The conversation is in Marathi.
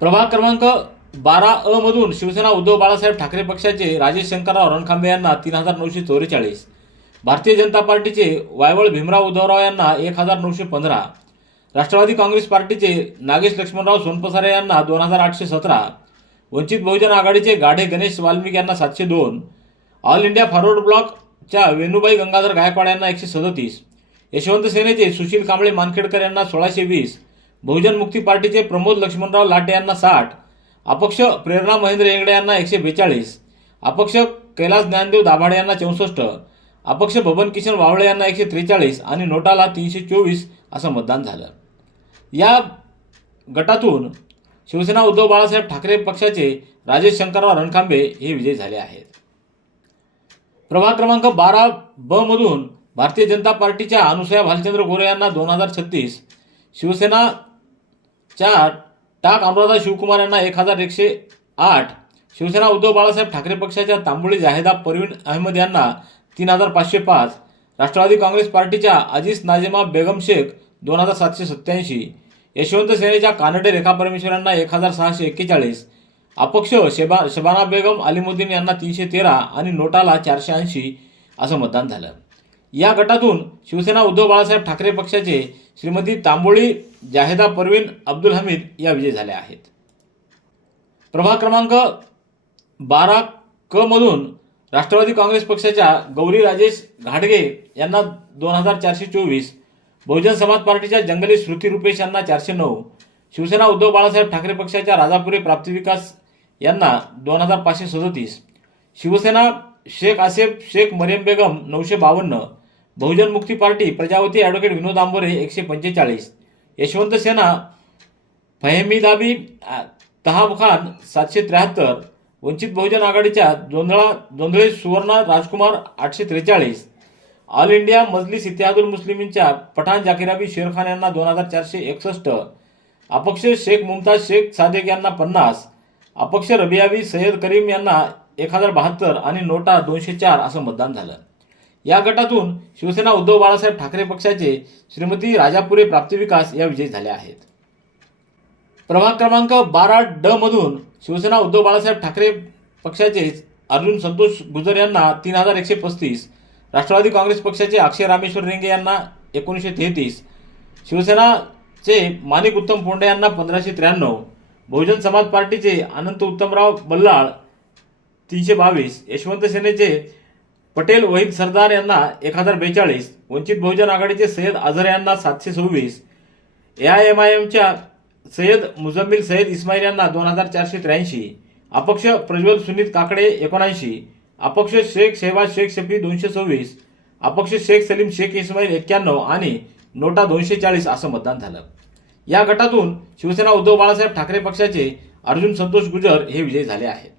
प्रभाग क्रमांक 12 मधून शिवसेना उद्धव बाळासाहेब ठाकरे पक्षाचे राजेश शंकरराव रणखांबे यांना 3944, भारतीय जनता पार्टीचे वायवळ भीमराव उद्धवराव यांना 1915, राष्ट्रवादी काँग्रेस पार्टीचे नागेश लक्ष्मणराव सोनपसारे यांना 2817, वंचित बहुजन आघाडीचे गाढे गणेश वाल्मिक यांना 702, ऑल इंडिया फॉरवर्ड ब्लॉकच्या वेणुबाई गंगाधर गायकवाड यांना 137, यशवंत सेनेचे सुशील कांबळे मानखेडकर यांना 1620, बहुजन मुक्ती पार्टीचे प्रमोद लक्ष्मणराव लाटे यांना 60, अपक्ष प्रेरणा महेंद्र येंगडे यांना 142, अपक्ष कैलास ज्ञानदेव दाभाडे यांना 64, अपक्ष बबन किशन वावळे यांना 143 आणि नोटाला 324 असं मतदान झालं. या गटातून शिवसेना उद्धव बाळासाहेब ठाकरे पक्षाचे राजेश शंकरराव रणखांबे हे विजयी झाले आहेत. प्रभाग क्रमांक 12 मधून भारतीय जनता पार्टीच्या अनुसया भालचंद्र गोरे यांना 2036, शिवसेनाच्या टाक अनुराधा शिवकुमार यांना 1108, शिवसेना उद्धव बाळासाहेब ठाकरे पक्षाच्या तांबोळी जाहेदा परवीन अहमद यांना 3505, राष्ट्रवादी काँग्रेस पार्टीच्या अजीज नाजिमा बेगम शेख 2787, यशवंत सेनेच्या कानडे रेखा परमेश्वर यांना 1641, अपक्ष शबाना बेगम अलीमुद्दीन यांना 313 आणि नोटाला 480 असं मतदान झालं. या गटातून शिवसेना उद्धव बाळासाहेब ठाकरे पक्षाचे श्रीमती तांबोळी जाहेदा परवीन अब्दुल हमीद या विजयी झाल्या आहेत. प्रभाग क्रमांक 12 मधून राष्ट्रवादी काँग्रेस पक्षाच्या गौरी राजेश घाडगे यांना 2424, बहुजन समाज पार्टीच्या जंगली श्रुती रुपेश यांना 409, शिवसेना उद्धव बाळासाहेब ठाकरे पक्षाच्या राजापुरे प्राप्तिविकास यांना 2537, शिवसेना शेख आसेफ शेख मरियम बेगम 952, बहुजन मुक्ती पार्टी प्रजावती ॲडव्होकेट विनोद आंबोरे 145, यशवंत सेना फहेमीदाबी तहाब खान 773, वंचित बहुजन आघाडीच्या जोंधळे सुवर्ण राजकुमार 843, ऑल इंडिया मजलिस इत्तेहादुल मुस्लिमींच्या पठाण जाकिराबी शेरखान यांना 2461, अपक्ष शेख मुमताज शेख सादेक यांना 50, अपक्ष रबियाबी सय्यद करीम यांना 1072 आणि नोटा 204 असं मतदान झालं. या गटातून शिवसेना उद्धव बाळासाहेब ठाकरे पक्षाचे श्रीमती राजापुरे प्राप्तिविकास या विजयी झाल्या आहेत. प्रभाग क्रमांक 12 मधून शिवसेना उद्धव बाळासाहेब ठाकरे पक्षाचे अर्जुन संतोष गुजर यांना 3135, राष्ट्रवादी काँग्रेस पक्षाचे अक्षय रामेश्वर रेंगे यांना 1933, शिवसेनाचे माणिक उत्तम पोंडे यांना 1593, बहुजन समाज पार्टीचे अनंत उत्तमराव बल्लाळ 322, यशवंत सेनेचे पटेल वहीद सरदार यांना 1042, वंचित बहुजन आघाडीचे सय्यद अझहर यांना 726, AIMIMच्या सय्यद मुजम्मिल सय्यद इस्माईल यांना 2483, अपक्ष प्रज्वल सुनीत काकडे 79, अपक्ष शेख शहबाज शेख शफी 226, अपक्ष शेख सलीम शेख इस्माईल 91 आणि नोटा 240 असं मतदान झालं. या गटातून शिवसेना उद्धव बाळासाहेब ठाकरे पक्षाचे अर्जुन संतोष गुजर हे विजयी झाले आहेत.